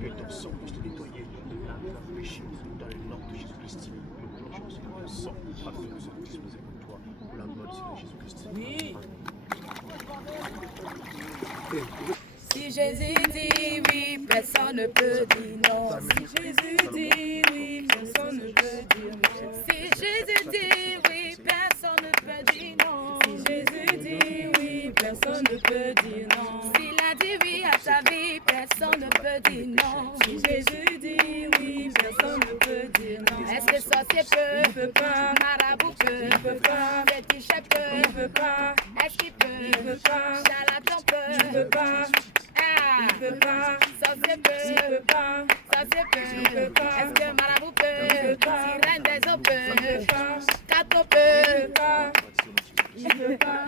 Que ton sang puisse te nettoyer de l'âme et de péché dans le nom de Jésus-Christ. Nous plongeons sur le sang afin que nous soyons disposés pour toi pour la mort du Seigneur Jésus-Christ. Oui. Si Jésus dit oui, personne ne peut dire non. Si Jésus dit oui, personne ne peut dire non. Si Jésus dit oui, personne ne peut dire non. Si Jésus dit oui, personne ne peut dire non. S'il a dit oui à ta vie, personne ne peut dire non. Si Jésus dit oui, personne ne peut dire non. Est-ce que sorcier peut? Il peut pas. Marabout peut? Il peut pas. Féticheur peut? Il peut pas. Est-ce qu'il peut? Il peut pas. Charlatan peut? Il peut pas. Il peut pas, ça c'est peu, il peut pas, ça c'est peu, il peut pas, est-ce que Marabout peut, il peut pas, Sirène des eaux peut, il peut pas, Kato peut, il peut pas, il peut pas.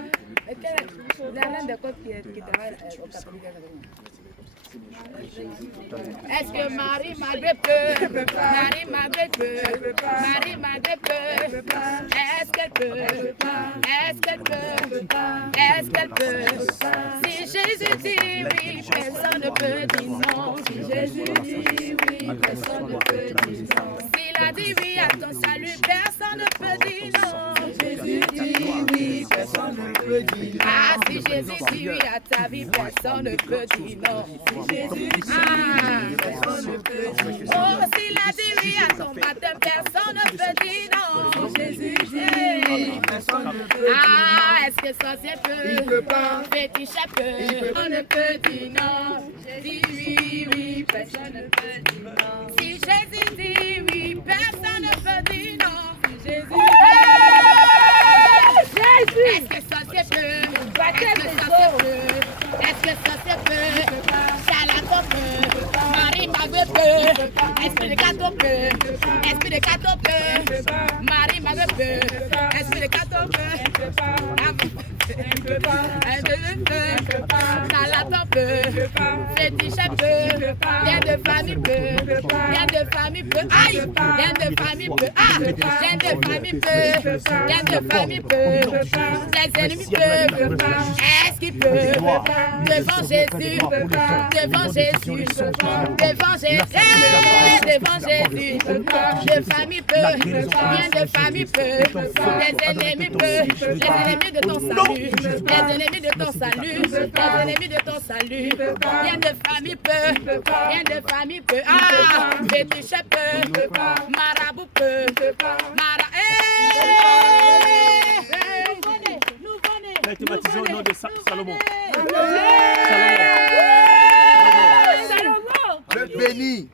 La reine de côte qui travaille au Capricorne. Est-ce que Marie-Marguerite peut? Marie-Marguerite peut? Marie-Marguerite peut? Est-ce qu'elle peut? Est-ce qu'elle peut? Est-ce qu'elle peut? Si Jésus dit oui, personne ne peut dire non. Si Jésus dit oui, personne ne peut dire non. S'il a dit oui à ton salut, personne ne peut dire non. Si Jésus dit oui, personne ne peut dire non. Ah, si Jésus dit oui à ta vie, personne ne peut dire non. Jésus dit personne ne peut dire non. Oh, s'il a dit oui à ton baptême, personne ne peut dire non. Jésus dit personne ne peut dire non. Ah, est-ce que sorcier peut? Il peut pas. Féticheur peut? On ne peut dire non. Jésus dit oui, personne ne peut dire non. Si Jésus dit oui, personne ne peut dire non. Si Jésus dit est-ce que sorcier peut? Est-ce que sorcier peut? Est-ce que sorcier peut? Charlatan peut? Marie-Marguerite peut? Esprit de Kato peut? Esprit de Kato peut? Marie-Marguerite peut? Esprit de Kato peut? Elle peut pas, elle peut pas, Charlatan peut, féticheur peut, bien de famille peut, bien de famille peut, aïe, bien de famille peut, ah, bien de famille peut, bien de famille peut, les ennemis peuvent, est-ce qu'ils peuvent, devant Jésus, devant Jésus, devant Jésus, devant Jésus, de famille peut, bien de famille peut, les ennemis peuvent, les ennemis de ton salut. Les ennemis de ton salut, les ennemis de ton salut, bien de famille peu, bien de famille peu, ah, féticheur peu, marabout peu, nous venez, Il a été baptisé au nom de Salomon. Le béni.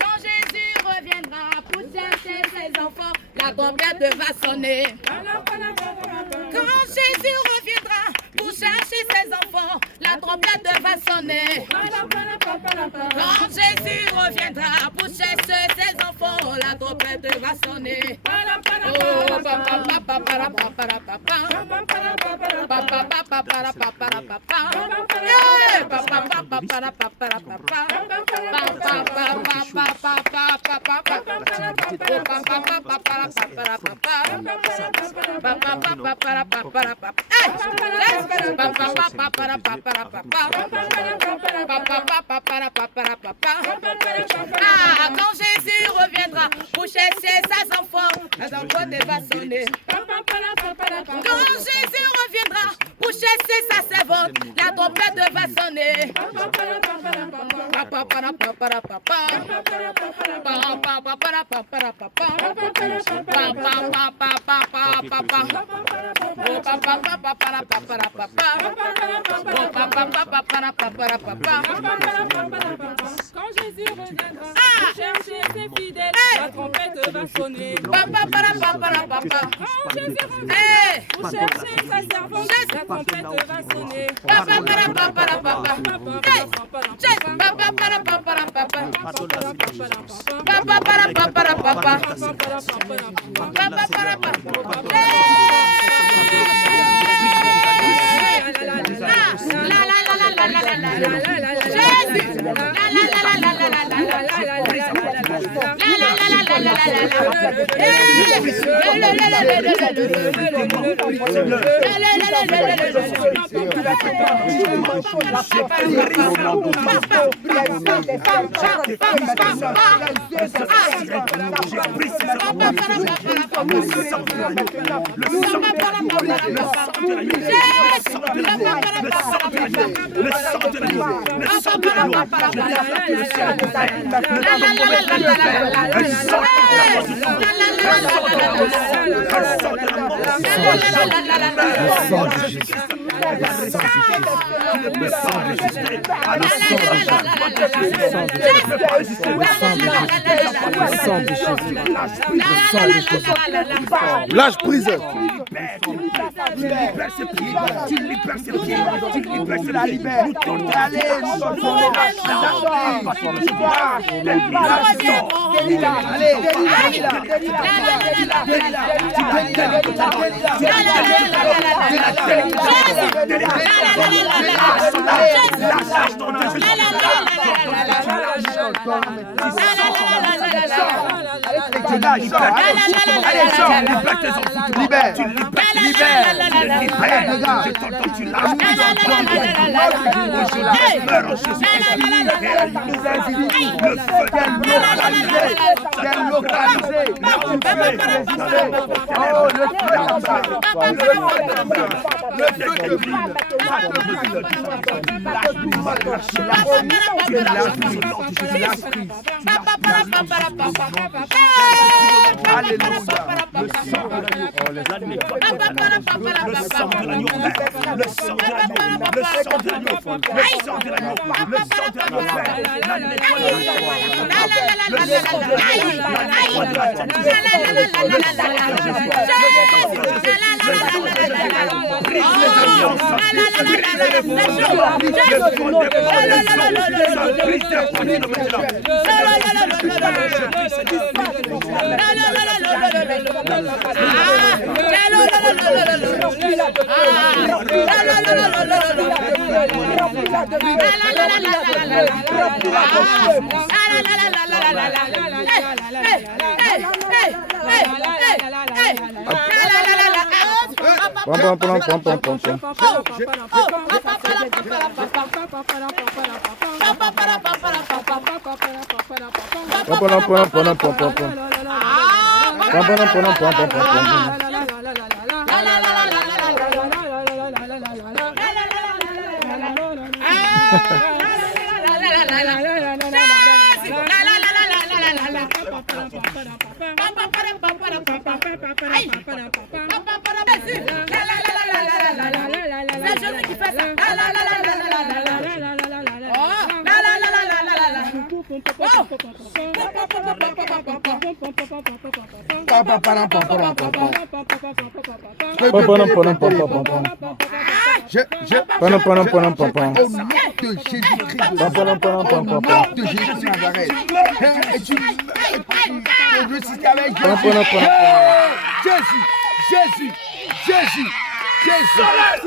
Quand Jésus reviendra pour chercher ses enfants, la trompette va sonner. Quand Jésus reviendra pour chercher ses enfants, la trompette va sonner. Quand Jésus reviendra pour chercher ses enfants, la trompette va sonner. Quand Jésus reviendra pour chercher ses enfants, la trompette va sonner. Quand Jésus reviendra pour chercher sa servante, la trompette va sonner. Quand Jésus reviendra, chercher ses fidèles, la trompette va sonner. Quand Jésus reviendra, pour chercher sa servante, la trompette va sonner. Lâche prise.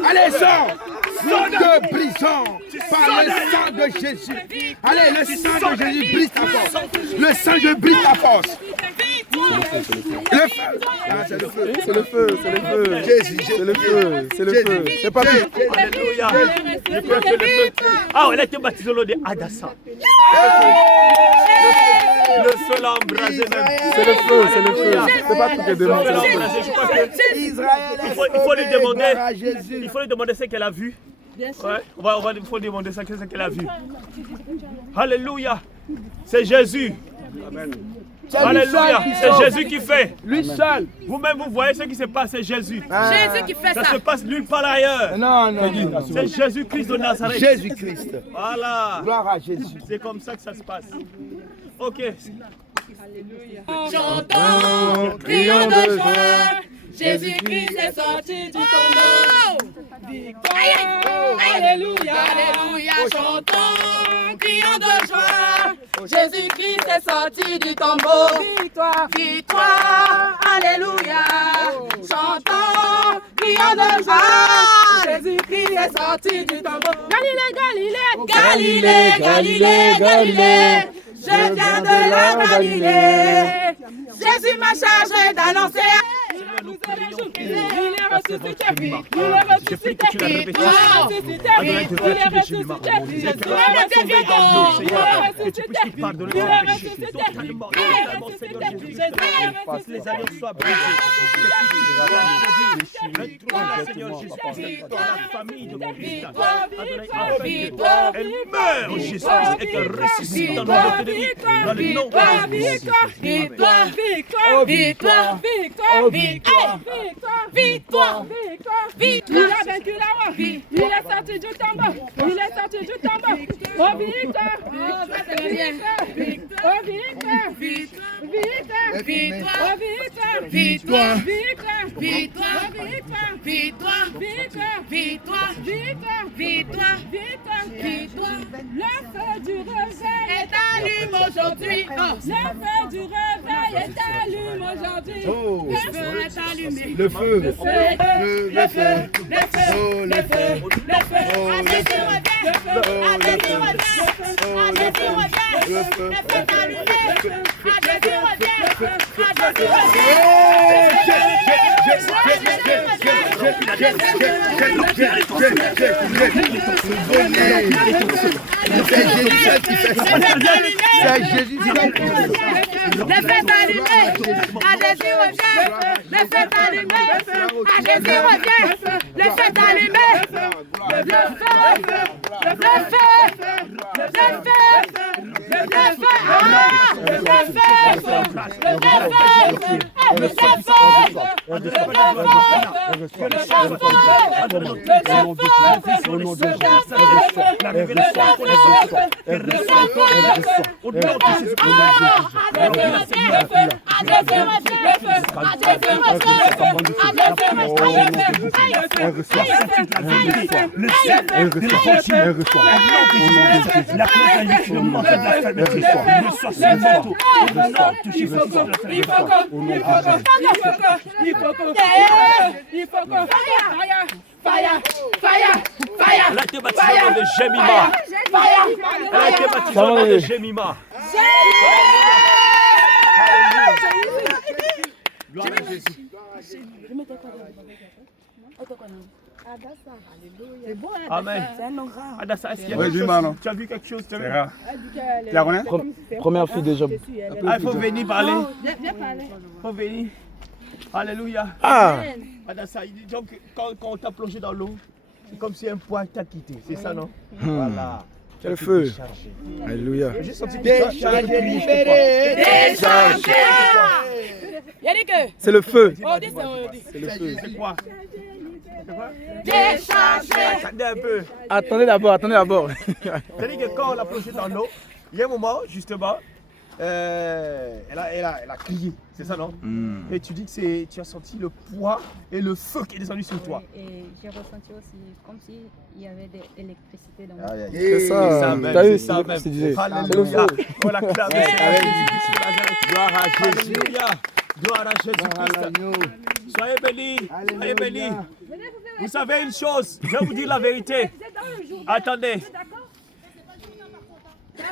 Allez, sors! De brisant par le sang de Jésus. Allez, le sang de Jésus brise ta force. Le sang de Jésus brise ta force. Le feu. C'est le feu. C'est le feu. C'est le feu. Jésus. C'est le feu. C'est le feu. C'est pas plus. Alléluia. Je peux que le feu. Ah, elle a été baptisée au nom de Adassa. Le feu l'a embrasé même. C'est le feu. C'est le feu. C'est pas tout que demain. Je crois que il faut lui demander. Il faut lui demander ce qu'elle a vu. Ouais, il faut demander ce qu'elle a vu. Alléluia. C'est Jésus. Amen. Alléluia, c'est Jésus qui fait. Lui seul. Vous-même, vous voyez ce qui se passe, c'est Jésus. Jésus qui fait ça. Ça se passe nulle part ailleurs. Non. C'est Jésus-Christ de Nazareth. Jésus-Christ. Voilà. Gloire à Jésus. C'est comme ça que ça se passe. Ok. Chantons, crions de joie. Jésus-Christ est sorti du tombeau. Victoire. Alléluia. Alléluia. Chantons, crions de joie. Jésus-Christ est sorti du tombeau. Victoire, Victoire, alléluia. Chantons, crions de joie. Jésus-Christ est sorti du tombeau. Galilée, Galilée, Galilée, Galilée, Galilée. Je viens de la Galilée. Jésus m'a chargé d'annoncer. il est ressuscité, il est ressuscité, il est ressuscité, il est ressuscité, les alliances soient brisées. Seigneur Jésus, dans la famille de Christ. Elle meurt, Jésus, et qu'elle ressuscite dans notre vie, dans le nom de Jésus. Victoire, victoire, victoire, victoire, victoire, victoire, victoire. Il a vaincu la mort. Il est sorti du tombeau. Il est sorti du tombeau. Oh, victoire, victoire, victoire, oh, victoire, victoire, victoire, oh, victoire, victoire, victoire, victoire, victoire, victoire, victoire, victoire, victoire, victoire, victoire. Le feu du réveil est allumé aujourd'hui. Le feu du réveil est allumé aujourd'hui. Le feu est allumé. Le feu. Le feu. Le feu. Le feu. Le feu. Le feu. Jésus revient. Jésus revient. Jésus revient. Le feu est allumé. Jésus revient. Jésus C'est Jésus qui fait. le feu allumé, à Jésus revient. Le feu allumé, à Jésus revient. Le feu allumé, le feu, le feu, le feu, le feu, Elle a été baptisée dans le Jemima. Elle a été baptisée dans le Jemima. Gloire à Jésus. Amen. Adassa, est-ce qu'il y a quelque chose? Tu as vu quelque chose? C'est rare. Tu la connais? Première fille déjà. Ah, il faut venir parler. Il faut venir. Alléluia. Ah! Adassa, donc quand on t'a plongé dans l'eau, c'est comme si un poids t'a quitté. C'est ça, non? Voilà. Quel feu! Alléluia. J'ai senti que Déchargé, libéré. déchargé. C'est le feu. c'est le feu. C'est quoi? Déchargé. Attendez un peu. Attendez d'abord, C'est-à-dire que quand on l'a plongé dans l'eau, il y a un moment, justement, elle a crié, c'est ça, non? Et tu dis que tu as senti le poids et le feu qui est descendu sur toi. Et j'ai ressenti aussi comme s'il y avait de l'électricité dans moi. C'est ça. même, T'as vu, c'est ça même. c'est disait. Alléluia. On l'acclame. Gloire à Jésus. Alléluia. Gloire à Jésus-Christ. Soyez bénis. Soyez bénis. Vous savez une chose, je vais vous dire la vérité. Attendez.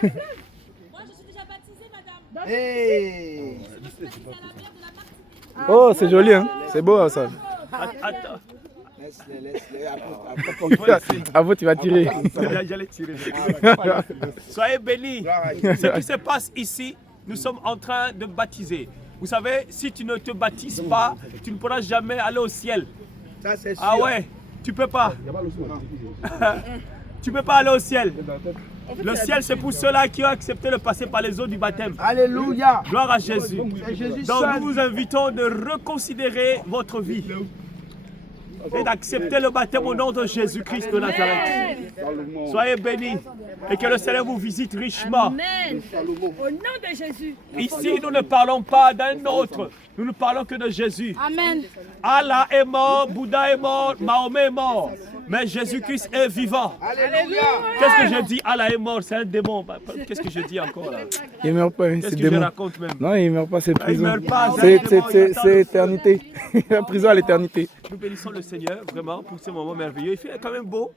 Moi, je suis déjà baptisée, madame. Hey. Oh, c'est joli, hein? C'est beau, ça. Attends. Laisse-les. Après, tu vas tirer. J'allais tirer. Soyez bénis. Ce qui se passe ici, nous sommes en train de baptiser. Vous savez, si tu ne te baptises pas, tu ne pourras jamais aller au ciel. Ça, c'est sûr. Ah ouais, tu peux pas. Tu peux pas aller au ciel. Le ciel, c'est pour ceux-là qui ont accepté de passer par les eaux du baptême. Alléluia. Gloire à Jésus. C'est Jésus Donc seul. nous vous invitons de reconsidérer votre vie et d'accepter le baptême au nom de Jésus-Christ de Nazareth. Soyez bénis et que le Seigneur vous visite richement. Amen. Au nom de Jésus. Ici, nous ne parlons pas d'un autre. Nous ne parlons que de Jésus. Amen. Allah est mort, Bouddha est mort, Mahomet est mort. Mais Jésus-Christ est vivant. Alléluia. Qu'est-ce que je dis? Allah est mort, c'est un démon. Qu'est-ce que je dis encore là? Il ne meurt pas, Qu'est-ce c'est que je démon. raconte même? Non, il ne meurt pas, c'est prison. meurt pas, C'est éternité. La prison à l'éternité. Nous bénissons le Seigneur vraiment pour ce moment merveilleux. Il fait quand même beau.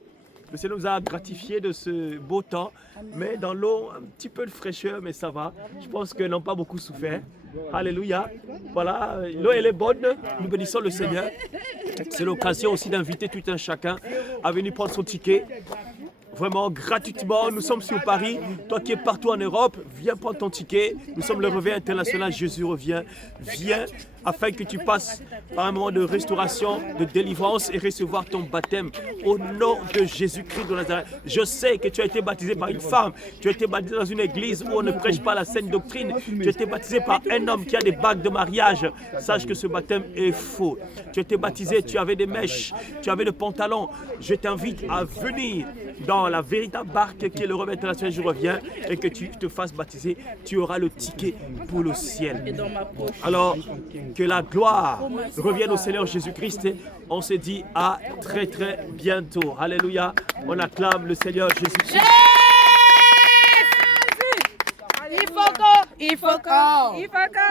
Le Seigneur nous a gratifié de ce beau temps. Mais dans l'eau, un petit peu de fraîcheur, mais ça va. Je pense qu'ils n'ont pas beaucoup souffert. Alléluia. Voilà, l'eau elle est bonne. Nous bénissons le Seigneur. C'est l'occasion aussi d'inviter tout un chacun à venir prendre son ticket. Vraiment gratuitement, nous sommes sur Paris. Toi qui es partout en Europe, viens prendre ton ticket. Nous sommes le Réveil international, Jésus revient. Viens afin que tu passes par un moment de restauration, de délivrance et recevoir ton baptême au nom de Jésus-Christ de Nazareth. Je sais que tu as été baptisé par une femme, tu as été baptisé dans une église où on ne prêche pas la saine doctrine, tu as été baptisé par un homme qui a des bagues de mariage. Sache que ce baptême est faux. Tu as été baptisé, tu avais des mèches, tu avais des pantalons. Je t'invite à venir dans la véritable barque qui est le Réveil international, je reviens, et que tu te fasses baptiser, tu auras le ticket pour le ciel. Alors, que la gloire revienne au Seigneur Jésus-Christ. On se dit à très très bientôt. Alléluia. On acclame le Seigneur Jésus-Christ. Il faut qu'on